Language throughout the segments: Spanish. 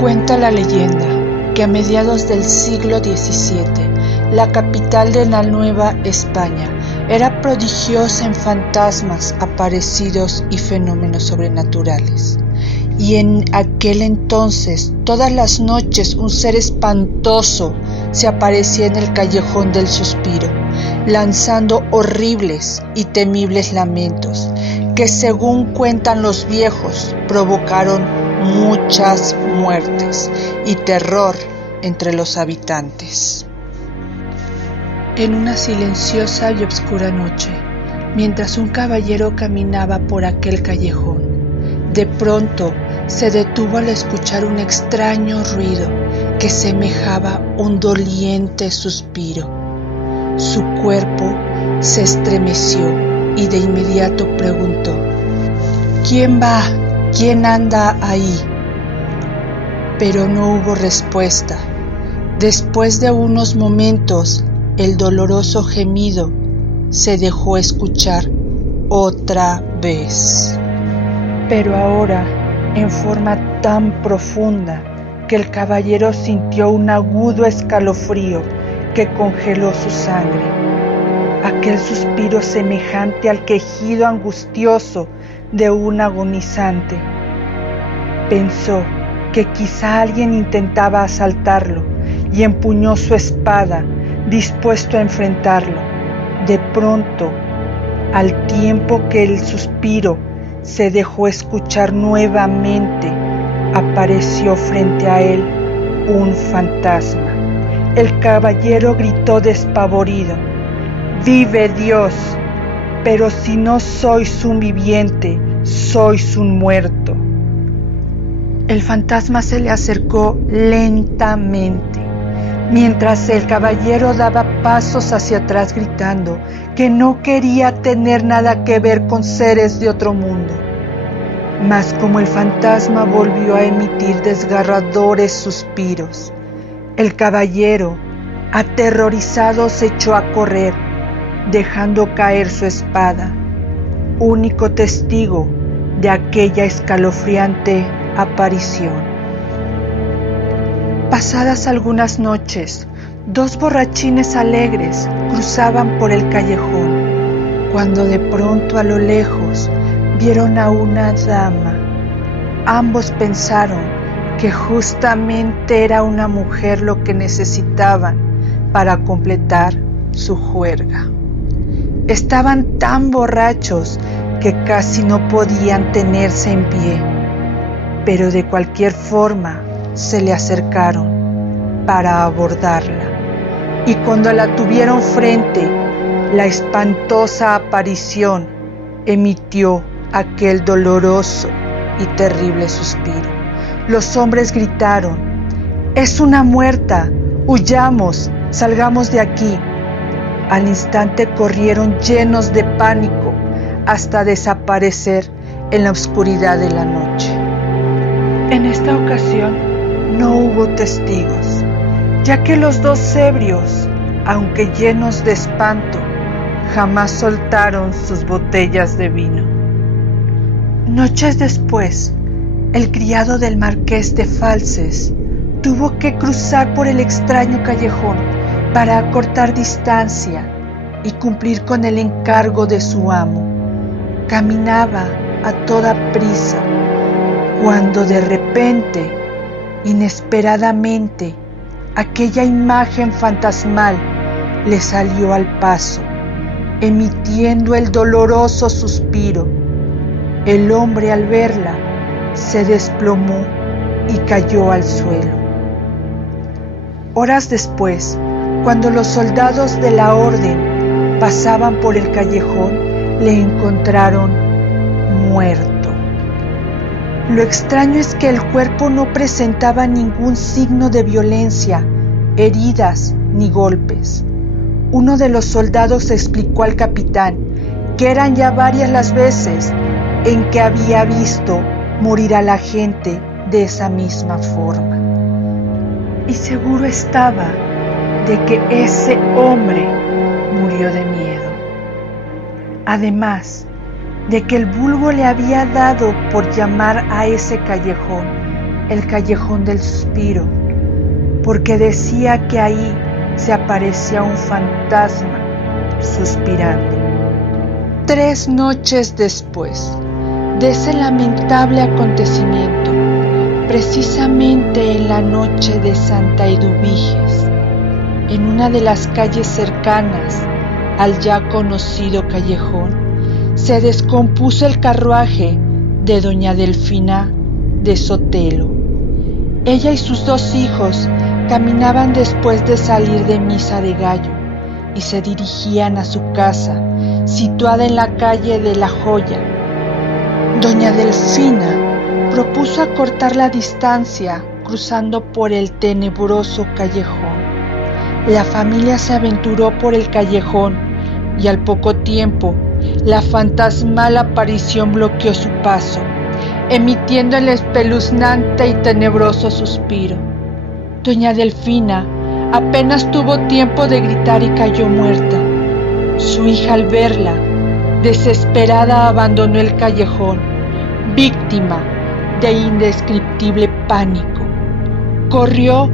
Cuenta la leyenda que a mediados del siglo XVII, la capital de la Nueva España era prodigiosa en fantasmas, aparecidos y fenómenos sobrenaturales. Y en aquel entonces, todas las noches, un ser espantoso se aparecía en el callejón del Suspiro, lanzando horribles y temibles lamentos, que según cuentan los viejos, provocaron muchas muertes y terror entre los habitantes. En una silenciosa y obscura noche, mientras un caballero caminaba por aquel callejón, de pronto se detuvo al escuchar un extraño ruido que semejaba un doliente suspiro. Su cuerpo se estremeció y de inmediato preguntó: ¿Quién va? ¿Quién anda ahí? Pero no hubo respuesta. Después de unos momentos, el doloroso gemido se dejó escuchar otra vez. Pero ahora, en forma tan profunda que el caballero sintió un agudo escalofrío que congeló su sangre. Aquel suspiro semejante al quejido angustioso de un agonizante. Pensó que quizá alguien intentaba asaltarlo y empuñó su espada, dispuesto a enfrentarlo. De pronto, al tiempo que el suspiro se dejó escuchar nuevamente, apareció frente a él un fantasma. El caballero gritó despavorido: «¡Vive Dios! Pero si no sois un viviente, sois un muerto». El fantasma se le acercó lentamente, mientras el caballero daba pasos hacia atrás gritando que no quería tener nada que ver con seres de otro mundo. Mas como el fantasma volvió a emitir desgarradores suspiros, el caballero, aterrorizado, se echó a correr, dejando caer su espada, único testigo de aquella escalofriante aparición. Pasadas algunas noches, dos borrachines alegres cruzaban por el callejón, cuando de pronto a lo lejos vieron a una dama. Ambos pensaron que justamente era una mujer lo que necesitaban para completar su juerga. Estaban tan borrachos que casi no podían tenerse en pie, pero de cualquier forma se le acercaron para abordarla. Y cuando la tuvieron frente, la espantosa aparición emitió aquel doloroso y terrible suspiro. Los hombres gritaron: «¡Es una muerta! ¡Huyamos! ¡Salgamos de aquí!». Al instante corrieron llenos de pánico hasta desaparecer en la oscuridad de la noche. En esta ocasión no hubo testigos, ya que los dos ebrios, aunque llenos de espanto, jamás soltaron sus botellas de vino. Noches después, el criado del marqués de Falces tuvo que cruzar por el extraño callejón para acortar distancia y cumplir con el encargo de su amo. Caminaba a toda prisa, cuando de repente, inesperadamente, aquella imagen fantasmal le salió al paso, emitiendo el doloroso suspiro. El hombre, al verla, se desplomó y cayó al suelo. Horas después, cuando los soldados de la orden pasaban por el callejón, le encontraron muerto. Lo extraño es que el cuerpo no presentaba ningún signo de violencia, heridas ni golpes. Uno de los soldados explicó al capitán que eran ya varias las veces en que había visto morir a la gente de esa misma forma. Y seguro estaba de que ese hombre murió de miedo. Además de que el vulgo le había dado por llamar a ese callejón el callejón del suspiro, porque decía que ahí se aparecía un fantasma suspirando. 3 noches después de ese lamentable acontecimiento, precisamente en la noche de Santa Eduviges, en una de las calles cercanas al ya conocido callejón, se descompuso el carruaje de doña Delfina de Sotelo. Ella y sus 2 hijos caminaban después de salir de misa de gallo y se dirigían a su casa, situada en la calle de La Joya. Doña Delfina propuso acortar la distancia cruzando por el tenebroso callejón. La familia se aventuró por el callejón y al poco tiempo la fantasmal aparición bloqueó su paso, emitiendo el espeluznante y tenebroso suspiro. Doña Delfina apenas tuvo tiempo de gritar y cayó muerta. Su hija, al verla, desesperada, abandonó el callejón, víctima de indescriptible pánico. Corrió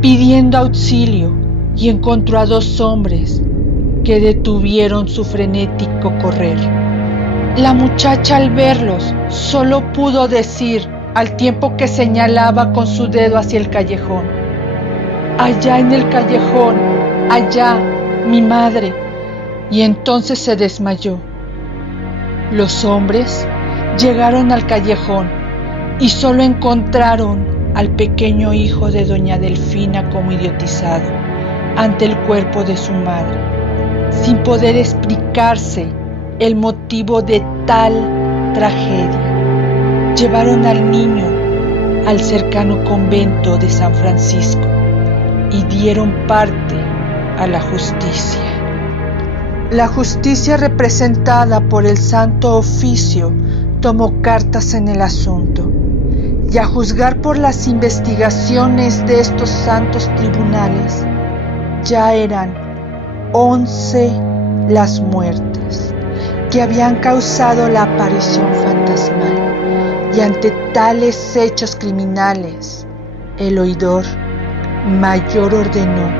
pidiendo auxilio y encontró a 2 hombres que detuvieron su frenético correr. La muchacha, al verlos, solo pudo decir, al tiempo que señalaba con su dedo hacia el callejón: «Allá en el callejón, allá, mi madre», y entonces se desmayó. Los hombres llegaron al callejón y solo encontraron al pequeño hijo de doña Delfina como idiotizado ante el cuerpo de su madre, sin poder explicarse el motivo de tal tragedia. Llevaron al niño al cercano convento de San Francisco y dieron parte a la justicia. La justicia, representada por el Santo Oficio, tomó cartas en el asunto, y a juzgar por las investigaciones de estos santos tribunales, ya eran 11 las muertes que habían causado la aparición fantasmal, y ante tales hechos criminales, el oidor mayor ordenó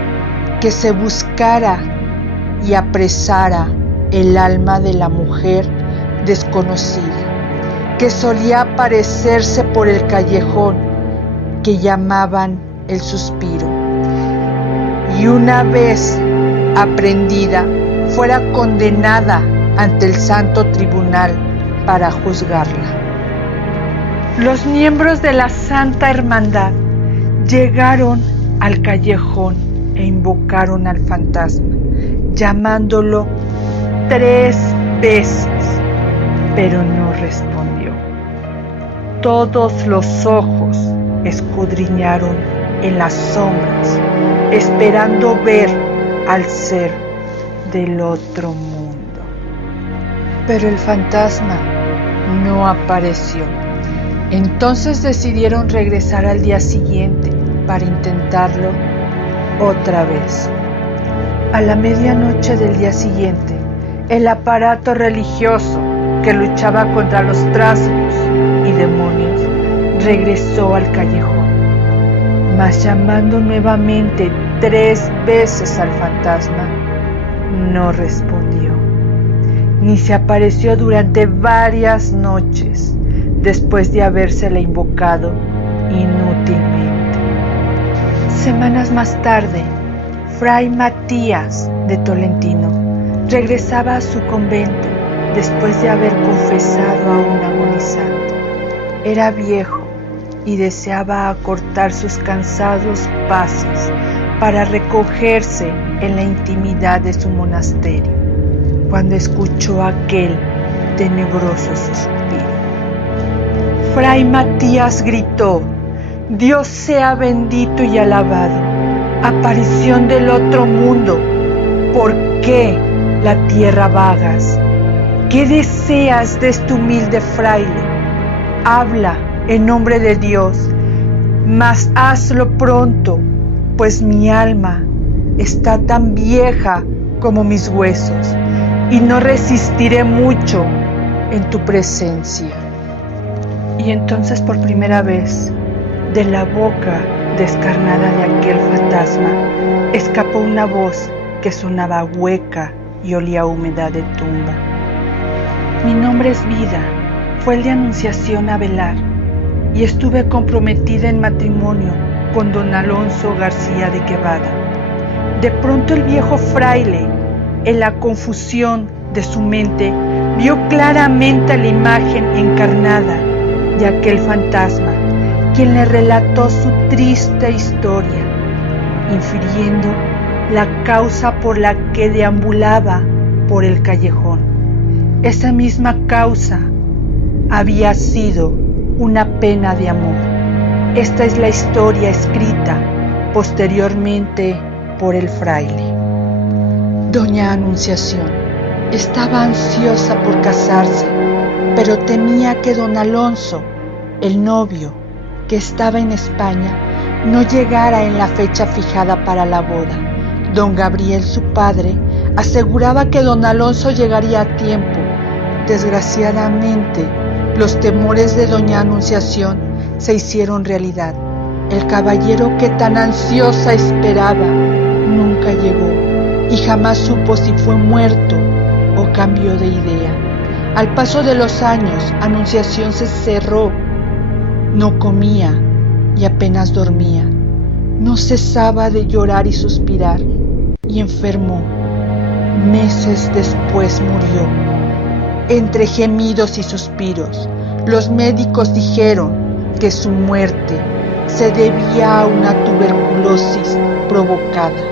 que se buscara y apresara el alma de la mujer desconocida, que solía aparecerse por el callejón que llamaban el Suspiro, y una vez aprendida fuera condenada ante el Santo Tribunal para juzgarla. Los miembros de la Santa Hermandad llegaron al callejón e invocaron al fantasma, llamándolo 3 veces, pero no respondió. Todos los ojos escudriñaron en las sombras, esperando ver al ser del otro mundo. Pero el fantasma no apareció. Entonces decidieron regresar al día siguiente para intentarlo otra vez. A la medianoche del día siguiente, el aparato religioso que luchaba contra los trasgos y demonios regresó al callejón, mas llamando nuevamente 3 veces al fantasma, no respondió, ni se apareció durante varias noches después de habérsela invocado inútilmente. Semanas más tarde, Fray Matías de Tolentino regresaba a su convento después de haber confesado a un agonizante. Era viejo y deseaba acortar sus cansados pasos para recogerse en la intimidad de su monasterio, cuando escuchó aquel tenebroso suspiro. Fray Matías gritó: «Dios sea bendito y alabado, aparición del otro mundo, ¿por qué la tierra vagas? ¿Qué deseas de este humilde fraile? Habla en nombre de Dios, mas hazlo pronto, pues mi alma está tan vieja como mis huesos, y no resistiré mucho en tu presencia». Y entonces por primera vez De la boca descarnada de aquel fantasma escapó una voz que sonaba hueca y olía a humedad de tumba. Mi nombre es Vida, fue el de Anunciación Avelar, y estuve comprometida en matrimonio con don Alonso García de Quevada. De pronto el viejo fraile, en la confusión de su mente, vio claramente la imagen encarnada de aquel fantasma, quien le relató su triste historia, infiriendo la causa por la que deambulaba por el callejón. Esa misma causa había sido una pena de amor. Esta es la historia escrita posteriormente por el fraile. Doña Anunciación estaba ansiosa por casarse, pero temía que don Alonso, el novio, que estaba en España, no llegara en la fecha fijada para la boda. Don Gabriel, su padre, aseguraba que don Alonso llegaría a tiempo. Desgraciadamente, los temores de doña Anunciación se hicieron realidad. El caballero que tan ansiosa esperaba nunca llegó y jamás supo si fue muerto o cambió de idea. Al paso de los años, Anunciación se cerró, no comía y apenas dormía. No cesaba de llorar y suspirar y enfermó. Meses después murió. Entre gemidos y suspiros, los médicos dijeron que su muerte se debía a una tuberculosis provocada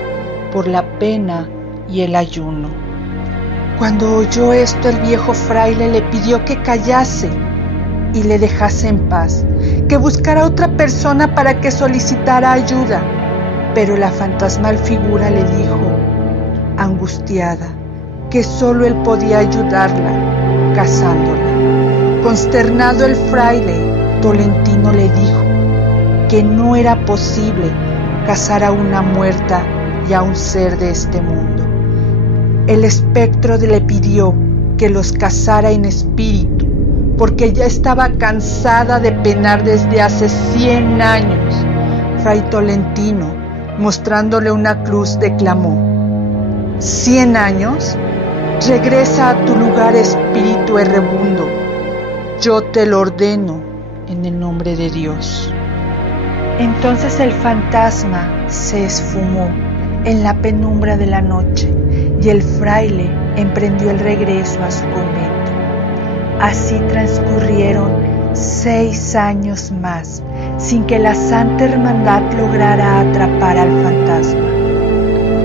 por la pena y el ayuno. Cuando oyó esto, el viejo fraile le pidió que callase y le dejase en paz, que buscara otra persona para que solicitara ayuda. Pero la fantasmal figura le dijo, angustiada, que solo él podía ayudarla, casándola. Consternado el fraile, Tolentino le dijo que no era posible casar a una muerta y a un ser de este mundo. El espectro le pidió que los casara en espíritu, porque ya estaba cansada de penar desde hace 100 años. Fray Tolentino, mostrándole una cruz, declamó: ¿100 años? Regresa a tu lugar, espíritu errabundo. Yo te lo ordeno en el nombre de Dios. Entonces el fantasma se esfumó en la penumbra de la noche y el fraile emprendió el regreso a su convento. Así transcurrieron 6 años más sin que la Santa Hermandad lograra atrapar al fantasma.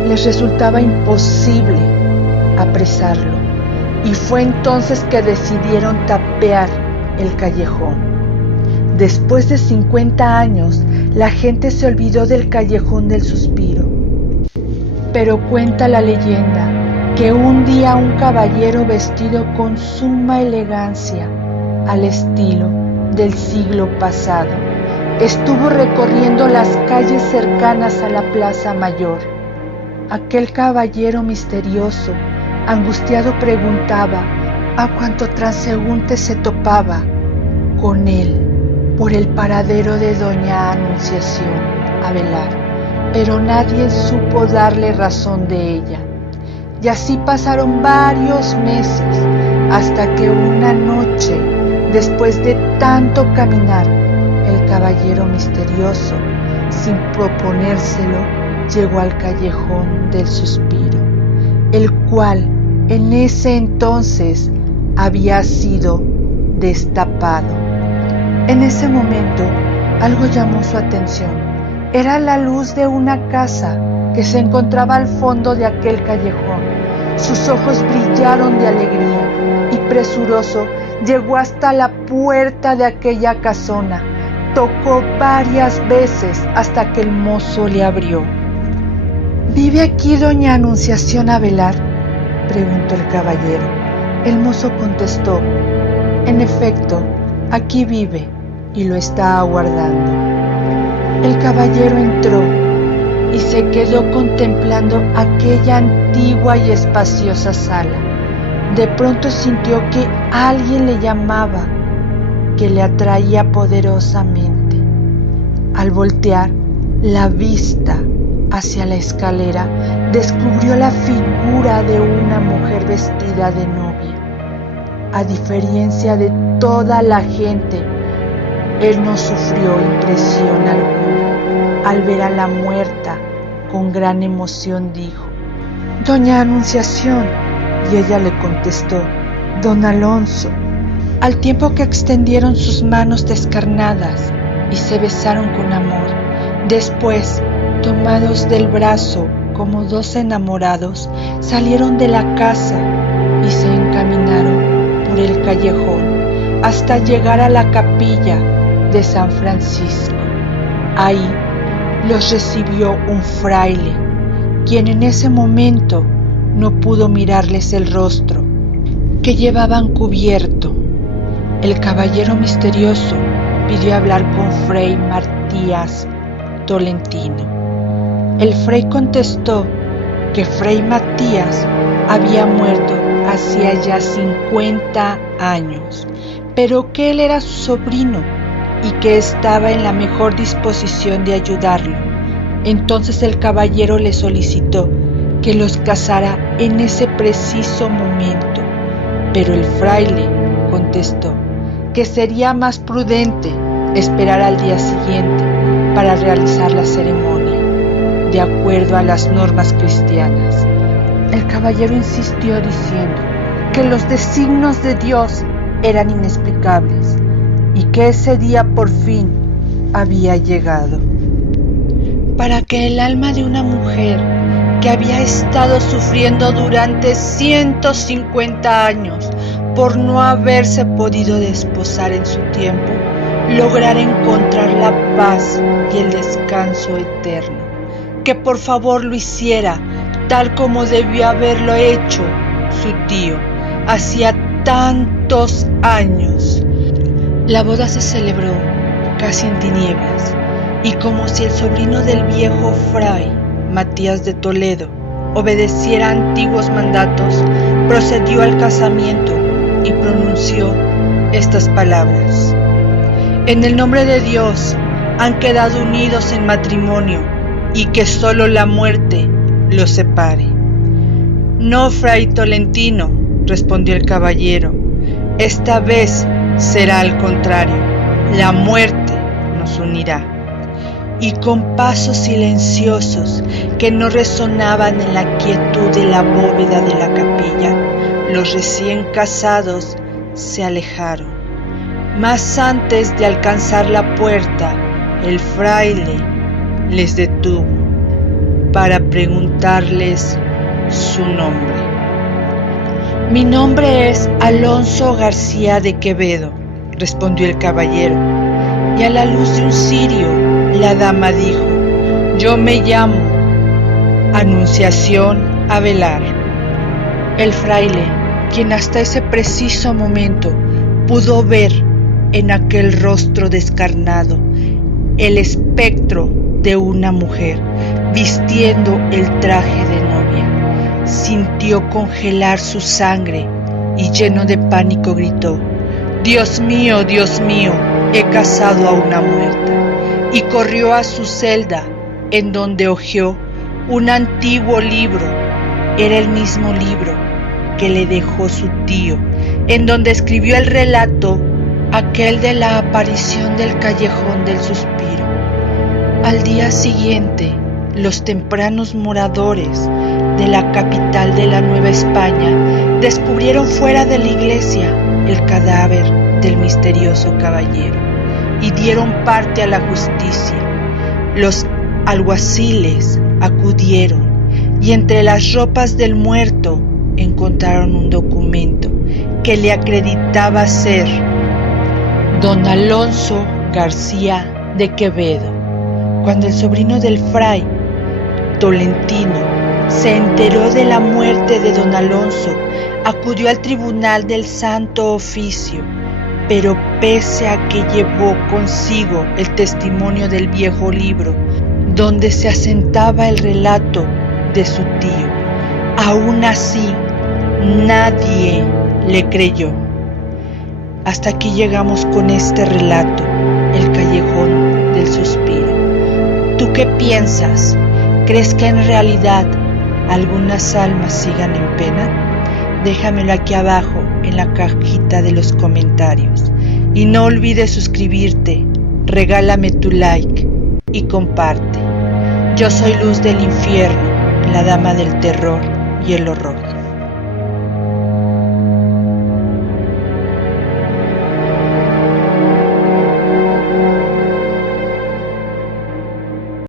Les resultaba imposible apresarlo y fue entonces que decidieron tapear el callejón. Después de 50 años, la gente se olvidó del Callejón del Suspiro. Pero cuenta la leyenda que un día un caballero vestido con suma elegancia, al estilo del siglo pasado, estuvo recorriendo las calles cercanas a la Plaza Mayor. Aquel caballero misterioso, angustiado, preguntaba a cuánto transeúnte se topaba con él por el paradero de doña Anunciación Avelar, pero nadie supo darle razón de ella. Y así pasaron varios meses, hasta que una noche, después de tanto caminar, el caballero misterioso, sin proponérselo, llegó al Callejón del Suspiro, el cual en ese entonces había sido destapado. En ese momento, algo llamó su atención. Era la luz de una casa que se encontraba al fondo de aquel callejón. Sus ojos brillaron de alegría y presuroso llegó hasta la puerta de aquella casona. Tocó varias veces hasta que el mozo le abrió. ¿Vive aquí doña Anunciación Avelar?, preguntó el caballero. El mozo contestó: en efecto, aquí vive y lo está aguardando. El caballero entró y se quedó contemplando aquella antigua y espaciosa sala. De pronto sintió que alguien le llamaba, que le atraía poderosamente. Al voltear la vista hacia la escalera, descubrió la figura de una mujer vestida de novia. A diferencia de toda la gente, él no sufrió impresión alguna. Al ver a la muerta, con gran emoción dijo: «Doña Anunciación», y ella le contestó: «Don Alonso», al tiempo que extendieron sus manos descarnadas y se besaron con amor. Después, tomados del brazo como dos enamorados, salieron de la casa y se encaminaron por el callejón hasta llegar a la capilla de San Francisco. Ahí los recibió un fraile, quien en ese momento no pudo mirarles el rostro, que llevaban cubierto. El caballero misterioso pidió hablar con Fray Matías Tolentino. El fray contestó que Fray Matías había muerto hacía ya 50 años, pero que él era su sobrino y que estaba en la mejor disposición de ayudarlo. Entonces el caballero le solicitó que los casara en ese preciso momento, pero el fraile contestó que sería más prudente esperar al día siguiente para realizar la ceremonia, de acuerdo a las normas cristianas. El caballero insistió diciendo que los designios de Dios eran inexplicables y que ese día por fin había llegado. Para que el alma de una mujer que había estado sufriendo durante 150 años por no haberse podido desposar en su tiempo, lograra encontrar la paz y el descanso eterno, que por favor lo hiciera tal como debió haberlo hecho su tío hacía tantos años. La boda se celebró casi en tinieblas, y como si el sobrino del viejo fray Matías de Toledo obedeciera antiguos mandatos, procedió al casamiento y pronunció estas palabras: «En el nombre de Dios han quedado unidos en matrimonio, y que solo la muerte los separe». «No, fray Tolentino», respondió el caballero, «esta vez será al contrario, la muerte nos unirá». Y con pasos silenciosos que no resonaban en la quietud de la bóveda de la capilla, los recién casados se alejaron. Mas antes de alcanzar la puerta, el fraile les detuvo para preguntarles su nombre. «Mi nombre es Alonso García de Quevedo», respondió el caballero, y a la luz de un cirio la dama dijo: «Yo me llamo Anunciación Avelar». El fraile, quien hasta ese preciso momento pudo ver en aquel rostro descarnado el espectro de una mujer vistiendo el traje de novia, sintió congelar su sangre y lleno de pánico gritó: Dios mío, he casado a una muerta». Y corrió a su celda, en donde hojeó un antiguo libro. Era el mismo libro que le dejó su tío, en donde escribió el relato aquel de la aparición del Callejón del Suspiro. Al día siguiente, los tempranos moradores de la capital de la Nueva España descubrieron fuera de la iglesia el cadáver del misterioso caballero y dieron parte a la justicia. Los alguaciles acudieron y entre las ropas del muerto encontraron un documento que le acreditaba ser don Alonso García de Quevedo. Cuando el sobrino del fray Tolentino se enteró de la muerte de don Alonso, acudió al tribunal del Santo Oficio, pero pese a que llevó consigo el testimonio del viejo libro, donde se asentaba el relato de su tío, aún así nadie le creyó. Hasta aquí llegamos con este relato, El Callejón del Suspiro. qué piensas? ¿Crees que en realidad algunas almas sigan en pena? Déjamelo aquí abajo en la cajita de los comentarios. Y no olvides suscribirte, regálame tu like y comparte. Yo soy Luz del Infierno, la dama del terror y el horror.